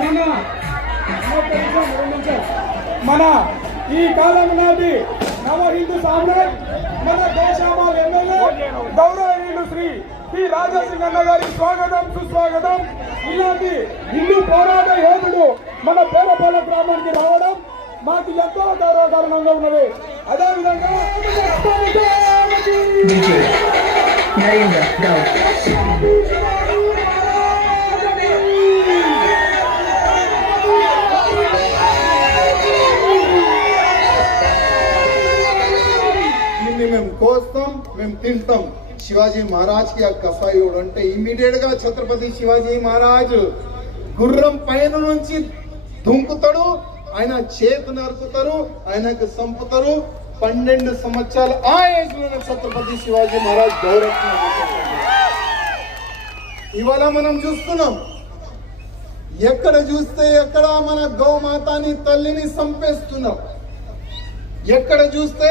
నిన్న మన ఈ కాలం నాటి నవ హిందూ సామ్రాట్ మన దేశామాల ఎమ్మెల్యే గౌరవనీయులు శ్రీ పి రాజాసింగ్ అన్న గారి స్వాగతం సుస్వాగతం. ఇలాంటి హిందూ పోరాట యోధుడు మన పేరపాల గ్రామానికి రావడం మాకు ఎంతో గౌరవకారణంగా ఉన్నది. అదేవిధంగా DJ Narendra మేము కోస్తాం మేము తింటాం. శివాజీ మహారాజ్కి ఆ కసాయుడు అంటే ఇమ్మీడియట్గా ఛత్రపతి శివాజీ మహారాజ్ గుర్రం పైన నుంచి దుంకుతాడు ఆయన చేతి నరుకుతారు ఆయనకు సంపుతారు పన్నెండు సంవత్సరాలు ఆ ఏజ్ ఛత్రపతి శివాజీ మహారాజ్ గౌరవం ఇవాళ మనం చూస్తున్నాం ఎక్కడ చూస్తే ఎక్కడ మన గౌమాతాని తల్లిని సంపేస్తున్నాం ఎక్కడ చూస్తే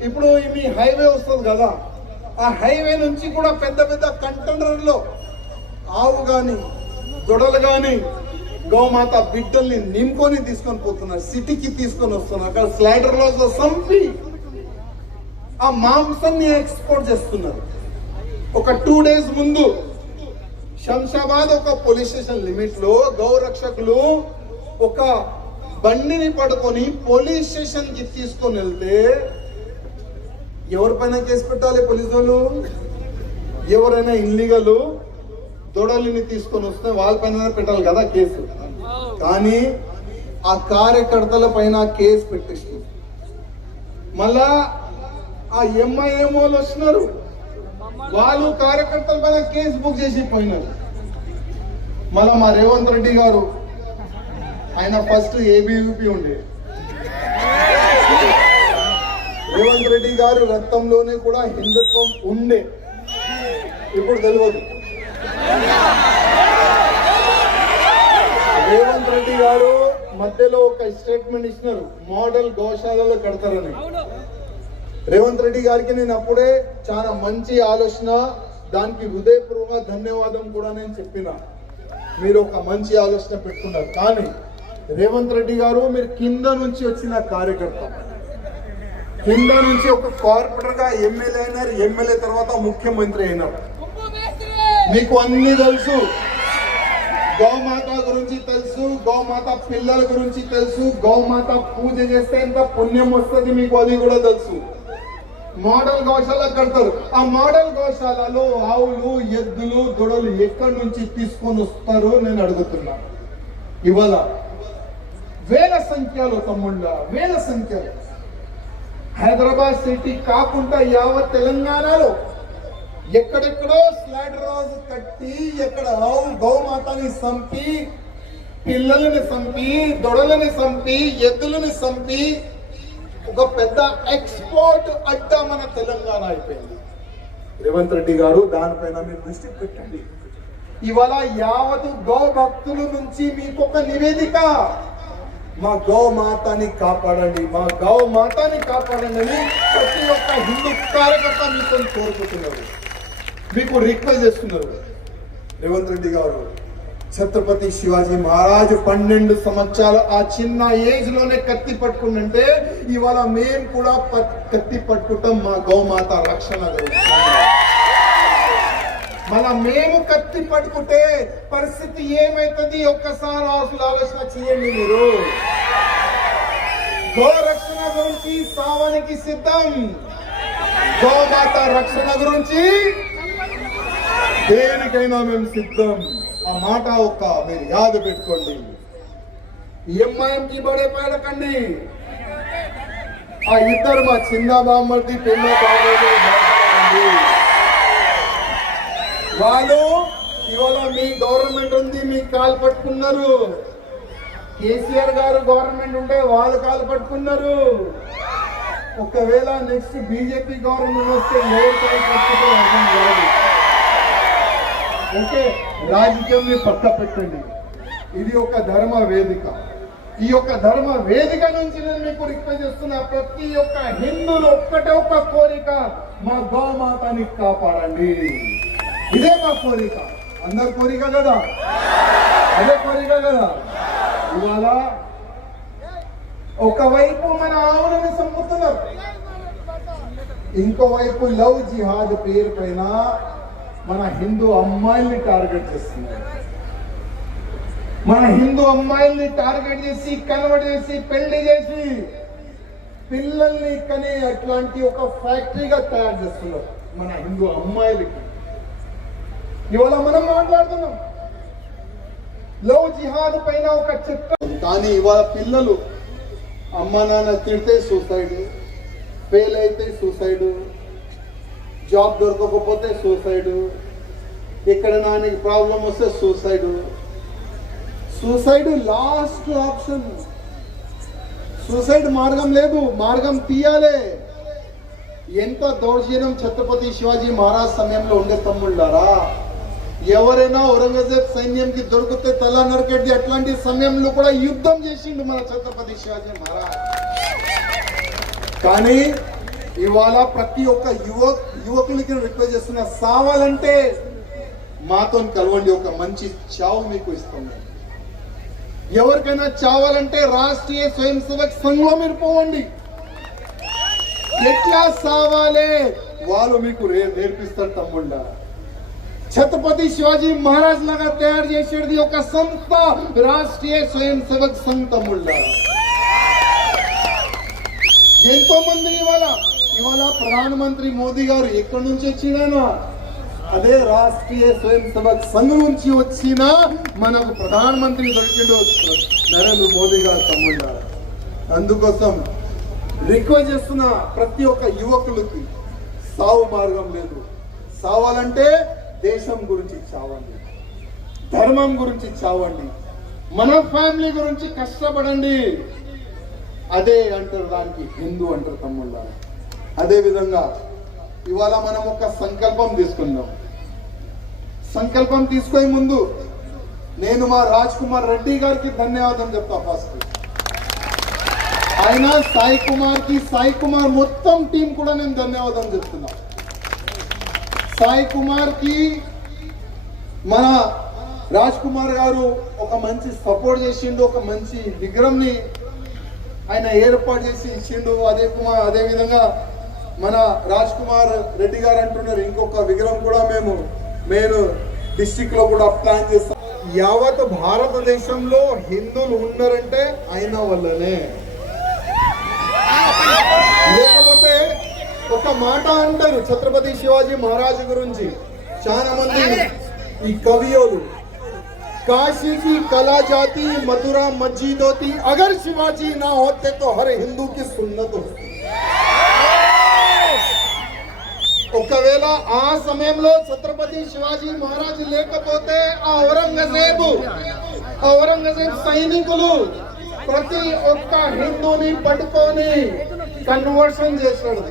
ఇప్పుడు మీ హైవే వస్తుంది కదా ఆ హైవే నుంచి కూడా పెద్ద పెద్ద కంటైనర్లో ఆవు కానీ దొడలు కానీ గోమాత బిడ్డల్ని నింపుకొని తీసుకొని పోతున్నారు సిటీకి తీసుకొని వస్తున్నారు అక్కడ స్లైడర్లో సంపి ఆ మాంసాన్ని ఎక్స్పోర్ట్ చేస్తున్నారు. ఒక టూ డేస్ ముందు శంషాబాద్ ఒక పోలీస్ స్టేషన్ లిమిట్లో గౌరక్షకులు ఒక బండిని పడుకొని పోలీస్ స్టేషన్కి తీసుకొని వెళ్తే ఎవరిపైన కేసు పెట్టాలి పోలీసు వాళ్ళు ఎవరైనా ఇల్లీగల్ దొడలిని తీసుకొని వస్తే వాళ్ళపైన పెట్టాలి కదా కేసు. కానీ ఆ కార్యకర్తల పైన కేసు పెట్టేసి మళ్ళా ఆ ఎంఐఎం వాళ్ళు వచ్చినారు. వాళ్ళు కార్యకర్తల పైన కేసు బుక్ చేసి పోయినారు. మళ్ళా మా రేవంత్ రెడ్డి గారు ఆయన ఫస్ట్ ఏబీవీపీ ఉండేది రేవంత్ రెడ్డి గారు రక్తంలోనే కూడా హిందుత్వం ఉండే. ఇప్పుడు తెలియదు. రేవంత్ రెడ్డి గారు మధ్యలో ఒక స్టేట్మెంట్ ఇచ్చినారు. మోడల్ గోశాలలో కడతారని. రేవంత్ రెడ్డి గారికి నేను అప్పుడే చాలా మంచి ఆలోచన దానికి హృదయపూర్వక ధన్యవాదం కూడా నేను చెప్పిన. మీరు ఒక మంచి ఆలోచన పెట్టుకున్నారు. కానీ రేవంత్ రెడ్డి గారు మీరు కింద నుంచి వచ్చిన కార్యకర్త. కింద నుంచి ఒక కార్పొరేటర్గా ఎమ్మెల్యే అయినారు ఎమ్మెల్యే తర్వాత ముఖ్యమంత్రి అయినారు. మీకు అన్ని తెలుసు. గోమాత గురించి తెలుసు గోమాత పిల్లల గురించి తెలుసు గోమాత పూజ చేస్తే ఎంత పుణ్యం వస్తుంది మీకు అది కూడా తెలుసు. మోడల్ గోశాల కడతారు. ఆ మోడల్ గోశాలలో ఆవులు ఎద్దులు దొడలు ఎక్కడి నుంచి తీసుకొని వస్తారో నేను అడుగుతున్నా. ఇవాళ వేల సంఖ్యలో తమ్ముళ్ళ వేల సంఖ్యలో. హైదరాబాద్ సిటీ కాకుండా యావత్ తెలంగాణలో ఎక్కడెక్కడో స్లాడ్ రోజు కట్టి ఎక్కడ గౌమాతని సంపి పిల్లలని సంపి దొడలని సంపి ఎద్దులని సంపి ఒక పెద్ద ఎక్స్పోర్ట్ అడ్డా మన తెలంగాణ అయిపోయింది. రేవంత్ రెడ్డి గారు దానిపైన మీరు దృష్టి పెట్టండి. ఇవాళ యావత్ గౌ భక్తుల నుంచి మీకు ఒక నివేదిక. మా గౌ మాతాని కాపాడండి మా గౌ మాతాని కాపాడండి అని ప్రతి ఒక్క హిందూ కార్యకర్త మీతో కోరుకుంటున్నారు. మీకు రిక్వెస్ట్ చేస్తున్నారు. రేవంత్ రెడ్డి గారు ఛత్రపతి శివాజీ మహారాజ్ పన్నెండు సంవత్సరాలు ఆ చిన్న ఏజ్లోనే కత్తి పట్టుకుంటే ఇవాళ మేము కూడా కత్తి పట్టుకుంటాం మా గౌమాత రక్షణ జరుగుతుంది మన మేము కత్తి పట్టుకుంటే పరిస్థితి ఏమైతుంది? ఒక్కసారి అసలు ఆలోచన చేయండి మీరు. గో రక్షణ గురించి సావానికి సిద్ధం. గోమాత రక్షణ గురించి దేనికైనా మేము సిద్ధం. ఆ మాట ఒక్క మీరు యాద పెట్టుకోండి. ఎంఐఎంకి బడే పడకండి ఆ ఇద్దరు మా చిన్న బామ్మర్ది పెన్న బాబోయే వాళ్ళు ఇవాళ మీ గవర్నమెంట్ ఉంది మీ కాలు పట్టుకున్నారు. కేసీఆర్ గారు గవర్నమెంట్ ఉంటే వాళ్ళు కాలు పట్టుకున్నారు. ఒకవేళ నెక్స్ట్ బీజేపీ గవర్నమెంట్ వస్తే ఎవరు కాలు పట్టుకుంటే అర్థం ఓకే రాజకీయం పక్క పెట్టండి. ఇది ఒక ధర్మ వేదిక. ఈ యొక్క ధర్మ వేదిక నుంచి నేను మీకు రిక్వెస్ట్ చేస్తున్నా ప్రతి ఒక్క హిందువులు ఒక్కటే ఒక్క కోరిక మా గోమాతని కాపాడండి. ఇదే మా కోరిక. అందరి కోరిక కదా? అదే కోరిక కదా? ఇవాళ ఒకవైపు మన ఆవులను సమ్ముతున్నారు ఇంకోవైపు లవ్ జిహాద్ పేరు పైన మన హిందూ అమ్మాయిల్ని టార్గెట్ చేస్తున్నారు. మన హిందూ అమ్మాయిల్ని టార్గెట్ చేసి కన్వర్ట్ చేసి పెళ్ళి చేసి పిల్లల్ని కనే అట్లాంటి ఒక ఫ్యాక్టరీగా తయారు చేస్తున్నారు మన హిందూ అమ్మాయిలకి. ఇవాళ మనం మాట్లాడుతున్నాం. లవ్ జిహాద్ పైన ఒక చట్టం కానీ ఇవాళ పిల్లలు అమ్మ నాన్న తిడితే సూసైడ్ ఫెయిల్ అయితే సూసైడ్ జాబ్ దొరకకపోతే సూసైడ్ ఇక్కడ నాన్నకి ప్రాబ్లం వస్తే suicide suicide last option suicide మార్గం లేదు మార్గం తీయాలే. ఎంత దౌర్జన్యం ఛత్రపతి శివాజీ మహారాజ్ సమయంలో ఉండే తమ్ముళ్ళారా? ఎవరైనా ఔరంగజేబ్ సైన్యంకి దొరికితే తల నరికెట్టి అట్లాంటి సమయంలో కూడా యుద్ధం చేసిండు మన ఛత్రపతి శివాజీ మహారాజ్. కానీ ఇవాళ ప్రతి ఒక్క యువ యువకులకి రిక్వెస్ట్ చేస్తున్న సావాలంటే మాతో కలవండి ఒక మంచి చావు మీకు ఇస్తాం ఎవరికైనా చావాలంటే రాష్ట్రీయ స్వయం సేవక్ సంఘంలో మీరు పోవండి. ఎట్లా సావాలే? వాళ్ళు మీకు నేర్పిస్తారు తమ్ముళ్ళ. ఛత్రపతి శివాజీ మహారాజ్ లాగా తయారు చేసేది ఒక సంస్థ రాష్ట్రీయ స్వయం సేవక్ సంఘ్ తమ్ముళ్ళ ఎంతో మంది ఇవాళ ఇవాళ ప్రధానమంత్రి మోదీ గారు ఎక్కడి నుంచి వచ్చినానా అదే రాష్ట్రీయ స్వయం సేవక్ సంఘం నుంచి వచ్చిన మనకు ప్రధానమంత్రి దొరికిండు నరేంద్ర మోదీ గారు తమ్ముళ్ళ అందుకోసం రిక్వెస్ట్ చేస్తున్న ప్రతి ఒక్క యువకులకి సావు మార్గం లేదు. సావాలంటే దేశం గురించి చావండి. ధర్మం గురించి చావండి. మన ఫ్యామిలీ గురించి కష్టపడండి. అదే అంటారు దానికి హిందూ అంటారు తమ్ముళ్ళ. అదే విధంగా ఇవాళ మనం ఒక సంకల్పం తీసుకుందాం. సంకల్పం తీసుకునే ముందు నేను మా రాజ్ కుమార్ రెడ్డి గారికి ధన్యవాదం చెప్తా ఫస్ట్. ఆయన సాయి కుమార్కి సాయి కుమార్ మొత్తం టీం కూడా నేను ధన్యవాదం చెప్తున్నా. సాయి కుమార్కి మన రాజ్ కుమార్ గారు ఒక మంచి సపోర్ట్ చేసిండు ఒక మంచి విగ్రహంని ఆయన ఏర్పాటు చేసి ఇచ్చిండు. అదే కుమార్ అదే విధంగా మన రాజ్ కుమార్ రెడ్డి గారు అంటున్నారు ఇంకొక విగ్రహం కూడా మేము మేము డిస్టిక్లో కూడా ప్లాన్ చేస్తాం. యావత్ భారతదేశంలో హిందువులు ఉన్నారంటే ఆయన వల్లనే. లేకపోతే ఒక మాట అంటారు ఛత్రపతి శివాజీ మహారాజు గురించి చాలా మంది ఈ కవియోలు काशी की कला जाती मथुरा मस्जिद होती अगर शिवाजी ना होते तो हर हिंदू की सुन्नत होती ఒకవేళ ఆ సమయంలో ఛత్రపతి శివాజీ మహారాజు లేకపోతే ఆ ఔరంగజేబు ఆ ఔరంగజేబ్ సైనికులు ప్రతి ఒక్క హిందూని పట్టుకొని కన్వర్షన్ చేశాడు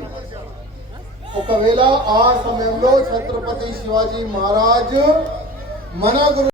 ఒకవేళ ఆ సమయంలో ఛత్రపతి శివాజీ మహారాజ్ మన గురు